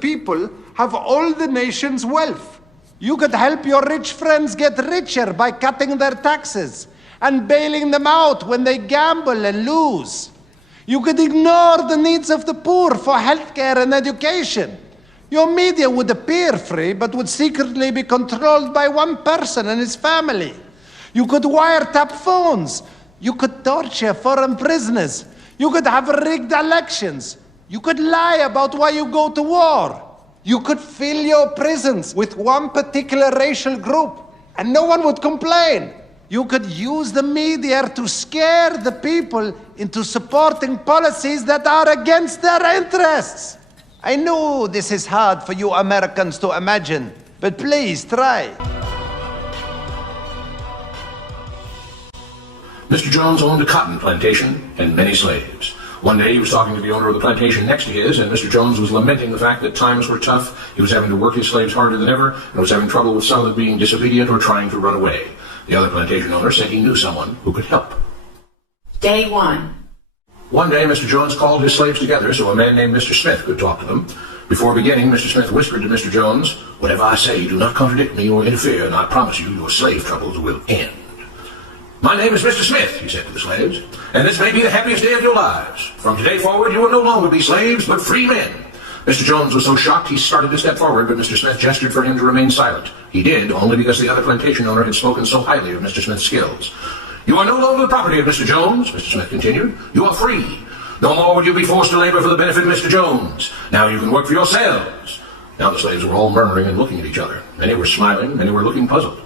people have all the nation's wealth. You could help your rich friends get richer by cutting their taxes and bailing them out when they gamble and lose. You could ignore the needs of the poor for healthcare and education. Your media would appear free, but would secretly be controlled by one person and his family. You could wiretap phones. You could torture foreign prisoners. You could have rigged elections. You could lie about why you go to war. You could fill your prisons with one particular racial group, and no one would complain. You could use the media to scare the people into supporting policies that are against their interests. I know this is hard for you Americans to imagine, but please try. Mr. Jones owned a cotton plantation and many slaves. One day he was talking to the owner of the plantation next to his, and Mr. Jones was lamenting the fact that times were tough. He was having to work his slaves harder than ever, and was having trouble with some of them being disobedient or trying to run away. The other plantation owner said he knew someone who could help. Day 1. One day Mr. Jones called his slaves together so a man named Mr. Smith could talk to them. Before beginning, Mr. Smith whispered to Mr. Jones, "Whatever I say, do not contradict me or interfere, and I promise you your slave troubles will end." "My name is Mr. Smith," he said to the slaves, "and this may be the happiest day of your lives. From today forward, you will no longer be slaves, but free men." Mr. Jones was so shocked he started to step forward, but Mr. Smith gestured for him to remain silent. He did, only because the other plantation owner had spoken so highly of Mr. Smith's skills. "You are no longer the property of Mr. Jones," Mr. Smith continued. "You are free. No more would you be forced to labor for the benefit of Mr. Jones. Now you can work for yourselves." Now the slaves were all murmuring and looking at each other. Many were smiling, many were looking puzzled.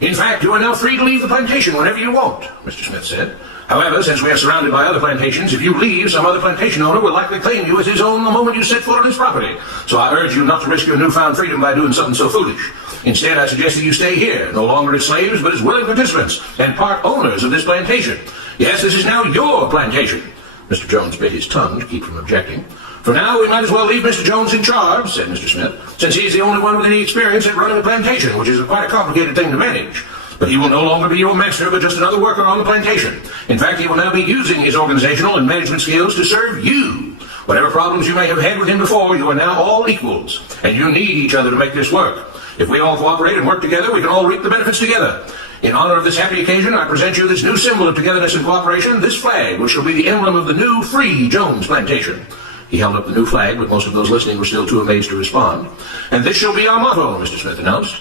"In fact, you are now free to leave the plantation whenever you want," Mr. Smith said. "However, since we are surrounded by other plantations, if you leave, some other plantation owner will likely claim you as his own the moment you set foot on his property. So I urge you not to risk your newfound freedom by doing something so foolish. Instead, I suggest that you stay here, no longer as slaves, but as willing participants and part owners of this plantation. Yes, this is now your plantation." Mr. Jones bit his tongue to keep from objecting. "For now, we might as well leave Mr. Jones in charge," said Mr. Smith, "since he is the only one with any experience at running a plantation, which is quite a complicated thing to manage. But he will no longer be your master, but just another worker on the plantation. In fact, he will now be using his organizational and management skills to serve you. Whatever problems you may have had with him before, you are now all equals, and you need each other to make this work. If we all cooperate and work together, we can all reap the benefits together. In honor of this happy occasion, I present you this new symbol of togetherness and cooperation, this flag, which shall be the emblem of the new free Jones plantation." He held up the new flag, but most of those listening were still too amazed to respond. "And this shall be our motto," Mr. Smith announced.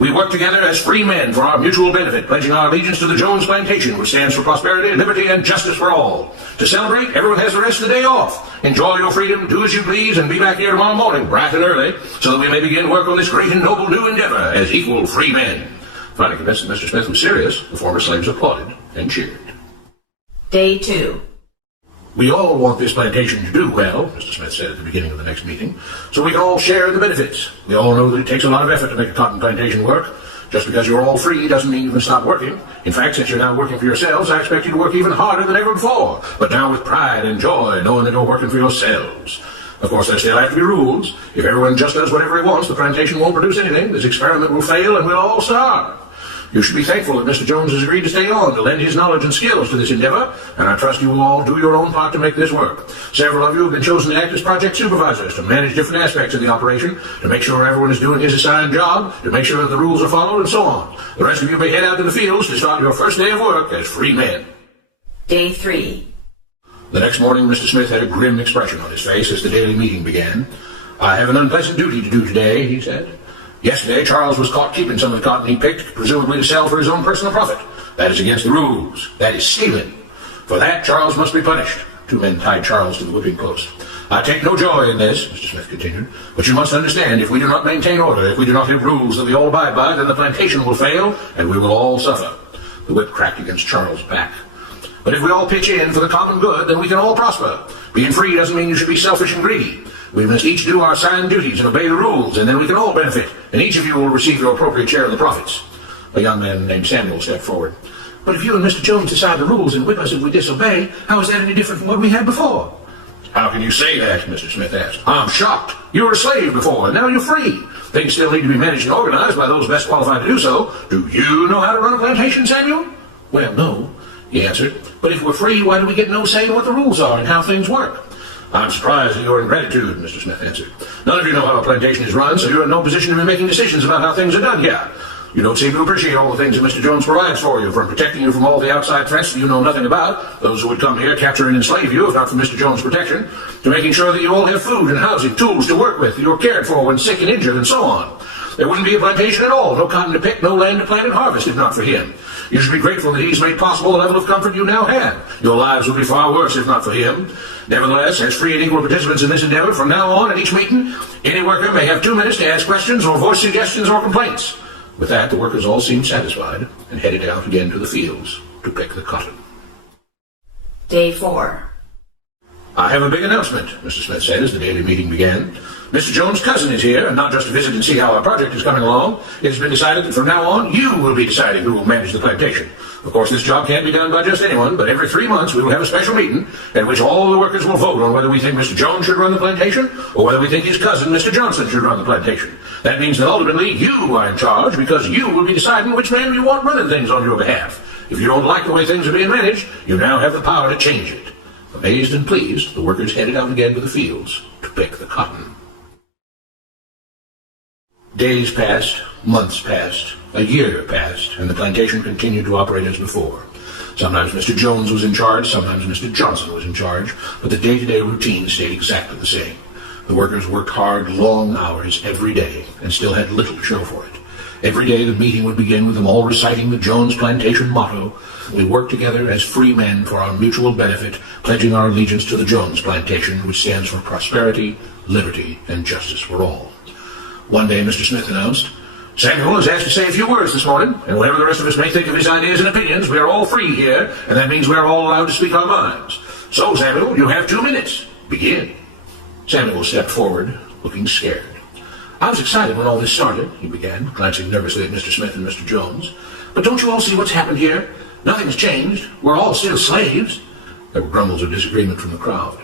"We work together as free men for our mutual benefit, pledging our allegiance to the Jones plantation, which stands for prosperity, liberty, and justice for all. To celebrate, everyone has the rest of the day off. Enjoy your freedom, do as you please, and be back here tomorrow morning, bright and early, so that we may begin work on this great and noble new endeavor as equal free men." Finally convinced that Mr. Smith was serious, the former slaves applauded and cheered. Day 2. "We all want this plantation to do well," Mr. Smith said at the beginning of the next meeting, "so we can all share the benefits. We all know that it takes a lot of effort to make a cotton plantation work. Just because you're all free doesn't mean you can stop working. In fact, since you're now working for yourselves, I expect you to work even harder than ever before, but now with pride and joy, knowing that you're working for yourselves. Of course, there still have to be rules. If everyone just does whatever he wants, the plantation won't produce anything. This experiment will fail and we'll all starve. You should be thankful that Mr. Jones has agreed to stay on to lend his knowledge and skills to this endeavor, and I trust you will all do your own part to make this work. Several of you have been chosen to act as project supervisors to manage different aspects of the operation, to make sure everyone is doing his assigned job, to make sure that the rules are followed, and so on. The rest of you may head out to the fields to start your first day of work as free men." Day 3. The next morning, Mr. Smith had a grim expression on his face as the daily meeting began. "I have an unpleasant duty to do today," he said. "Yesterday, Charles was caught keeping some of the cotton he picked, presumably to sell for his own personal profit. That is against the rules. That is stealing. For that, Charles must be punished." Two men tied Charles to the whipping post. "I take no joy in this," Mr. Smith continued, "but you must understand, if we do not maintain order, if we do not have rules that we all abide by, then the plantation will fail, and we will all suffer." The whip cracked against Charles' back. "But if we all pitch in for the common good, then we can all prosper. Being free doesn't mean you should be selfish and greedy. We must each do our assigned duties and obey the rules, and then we can all benefit, and each of you will receive your appropriate share of the profits." A young man named Samuel stepped forward. "But if you and Mr. Jones decide the rules and whip us if we disobey, how is that any different from what we had before?" "How can you say that?" Mr. Smith asked. "I'm shocked. You were a slave before, and now you're free. Things still need to be managed and organized by those best qualified to do so. Do you know how to run a plantation, Samuel?" "Well, no," he answered. "But if we're free, why do we get no say in what the rules are and how things work?" I'm surprised at your ingratitude, Mr. Smith answered. None of you know how a plantation is run, so you're in no position to be making decisions about how things are done here. You don't seem to appreciate all the things that Mr. Jones provides for you, from protecting you from all the outside threats that you know nothing about, those who would come here, capture and enslave you, if not for Mr. Jones' protection, to making sure that you all have food and housing, tools to work with, that you're cared for when sick and injured, and so on. There wouldn't be a plantation at all, no cotton to pick, no land to plant and harvest, if not for him. You should be grateful that he's made possible the level of comfort you now have. Your lives would be far worse if not for him. Nevertheless, as free and equal participants in this endeavor, from now on at each meeting, any worker may have 2 minutes to ask questions or voice suggestions or complaints. With that, the workers all seemed satisfied and headed out again to the fields to pick the cotton. Day 4. I have a big announcement, Mr. Smith said as the daily meeting began. Mr. Jones' cousin is here, and not just to visit and see how our project is coming along. It has been decided that from now on, you will be deciding who will manage the plantation. Of course, this job can't be done by just anyone, but every 3 months we will have a special meeting at which all the workers will vote on whether we think Mr. Jones should run the plantation or whether we think his cousin, Mr. Johnson, should run the plantation. That means that ultimately you are in charge because you will be deciding which man you want running things on your behalf. If you don't like the way things are being managed, you now have the power to change it. Amazed and pleased, the workers headed out again to the fields to pick the cotton. Days passed, months passed, a year passed, and the plantation continued to operate as before. Sometimes Mr. Jones was in charge, sometimes Mr. Johnson was in charge, but the day-to-day routine stayed exactly the same. The workers worked hard, long hours every day, and still had little to show for it. Every day the meeting would begin with them all reciting the Jones Plantation motto, "We work together as free men for our mutual benefit, pledging our allegiance to the Jones Plantation, which stands for prosperity, liberty, and justice for all." One day Mr. Smith announced, "Samuel has asked to say a few words this morning, and whatever the rest of us may think of his ideas and opinions, we are all free here, and that means we are all allowed to speak our minds. So, Samuel, you have 2 minutes. Begin." Samuel stepped forward, looking scared. "I was excited when all this started," he began, glancing nervously at Mr. Smith and Mr. Jones. "But don't you all see what's happened here? Nothing's changed. We're all still slaves." There were grumbles of disagreement from the crowd.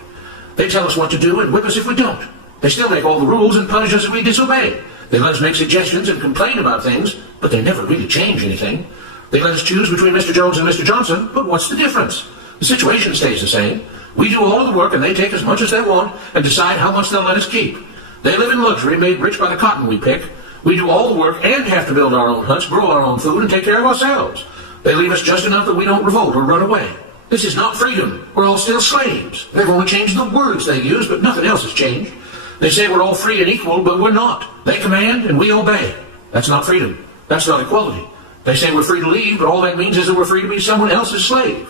"They tell us what to do and whip us if we don't. They still make all the rules and punish us if we disobey. They let us make suggestions and complain about things, but they never really change anything. They let us choose between Mr. Jones and Mr. Johnson, but what's the difference? The situation stays the same. We do all of the work and they take as much as they want and decide how much they'll let us keep. They live in luxury, made rich by the cotton we pick. We do all the work and have to build our own huts, grow our own food, and take care of ourselves. They leave us just enough that we don't revolt or run away. This is not freedom. We're all still slaves. They've only changed the words they use, but nothing else has changed. They say we're all free and equal, but we're not. They command and we obey. That's not freedom. That's not equality. They say we're free to leave, but all that means is that we're free to be someone else's slave.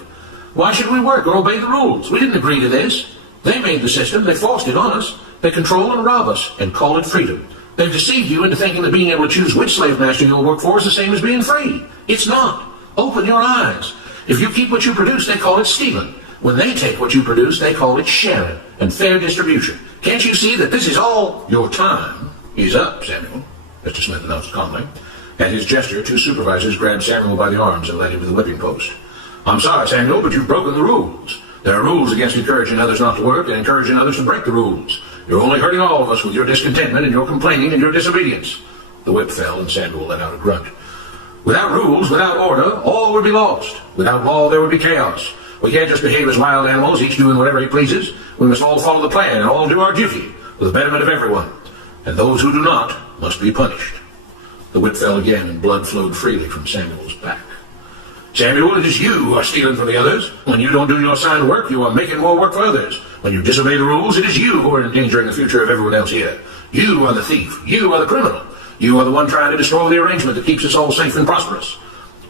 Why should we work or obey the rules? We didn't agree to this. They made the system. They forced it on us. They control and rob us and call it freedom. They've deceived you into thinking that being able to choose which slave master you'll work for is the same as being free. It's not. Open your eyes. If you keep what you produce, they call it stealing. When they take what you produce, they call it sharing and fair distribution. Can't you see that this is all your time? He's up, Samuel, Mr. Smith announced calmly. At his gesture, 2 supervisors grabbed Samuel by the arms and led him to the whipping post. "I'm sorry, Samuel, but you've broken the rules. There are rules against encouraging others not to work and encouraging others to break the rules. You're only hurting all of us with your discontentment and your complaining and your disobedience." The whip fell and Samuel let out a grunt. "Without rules, without order, all would be lost. Without law, there would be chaos. We can't just behave as wild animals, each doing whatever he pleases. We must all follow the plan and all do our duty for the betterment of everyone. And those who do not must be punished." The whip fell again and blood flowed freely from Samuel's back. "Samuel, it is you who are stealing from the others. When you don't do your assigned work, you are making more work for others. When you disobey the rules, it is you who are endangering the future of everyone else here. You are the thief. You are the criminal. You are the one trying to destroy the arrangement that keeps us all safe and prosperous."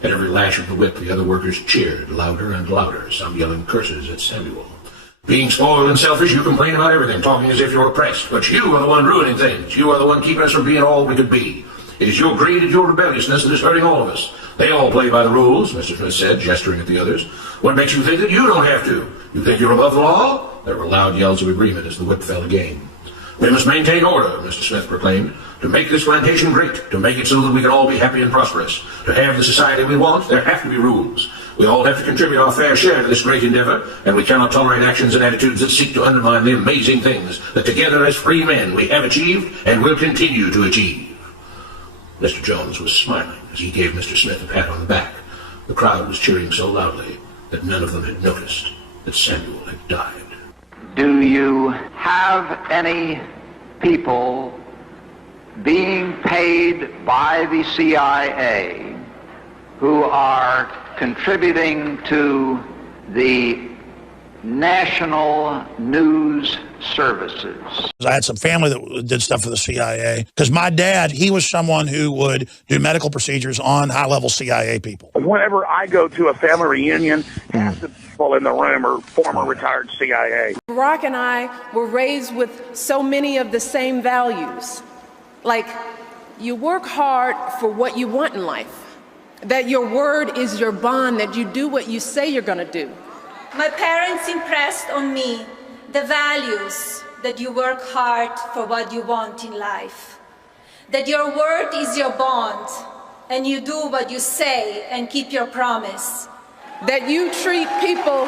At every lash of the whip, the other workers cheered louder and louder, some yelling curses at Samuel. "Being spoiled and selfish, you complain about everything, talking as if you're oppressed. But you are the one ruining things. You are the one keeping us from being all we could be. It is your greed and your rebelliousness that is hurting all of us. They all play by the rules," Mr. Smith said, gesturing at the others. "What makes you think that you don't have to? You think you're above the law?" There were loud yells of agreement as the whip fell again. "We must maintain order," Mr. Smith proclaimed, "to make this plantation great, to make it so that we can all be happy and prosperous. To have the society we want, there have to be rules. We all have to contribute our fair share to this great endeavor, and we cannot tolerate actions and attitudes that seek to undermine the amazing things that together as free men we have achieved and will continue to achieve." Mr. Jones was smiling as he gave Mr. Smith a pat on the back. The crowd was cheering so loudly that none of them had noticed that Samuel had died. Do you have any people being paid by the CIA who are contributing to the national news services? I had some family that did stuff for the CIA because my dad, he was someone who would do medical procedures on high-level CIA people. Whenever I go to a family reunion, half the people in the room are former retired CIA. Barack and I were raised with so many of the same values. Like, you work hard for what you want in life, that your word is your bond, that you do what you say you're going to do. My parents impressed on me the values that you work hard for what you want in life, that your word is your bond, and you do what you say and keep your promise. That you treat people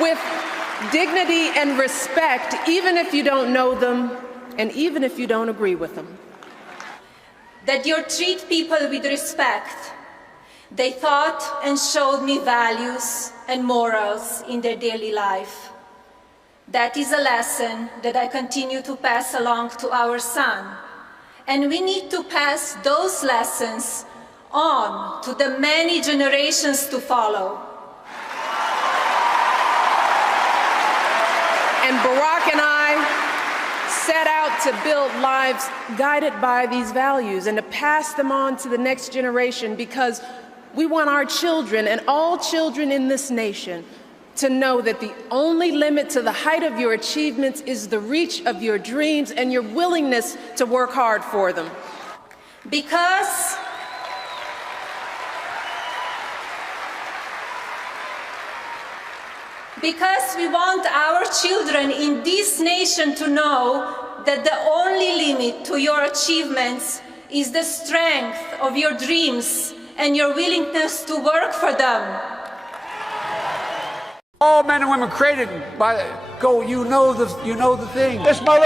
with dignity and respect, even if you don't know them, and even if you don't agree with them. That you treat people with respect. They taught and showed me values and morals in their daily life. That is a lesson that I continue to pass along to our son. And we need to pass those lessons on to the many generations to follow. And Barack and I set out to build lives guided by these values and to pass them on to the next generation, because we want our children and all children in this nation to know that the only limit to the height of your achievements is the reach of your dreams and your willingness to work hard for them. Because we want our children in this nation to know that the only limit to your achievements is the strength of your dreams and your willingness to work for them. All men and women created by you know the thing. This mother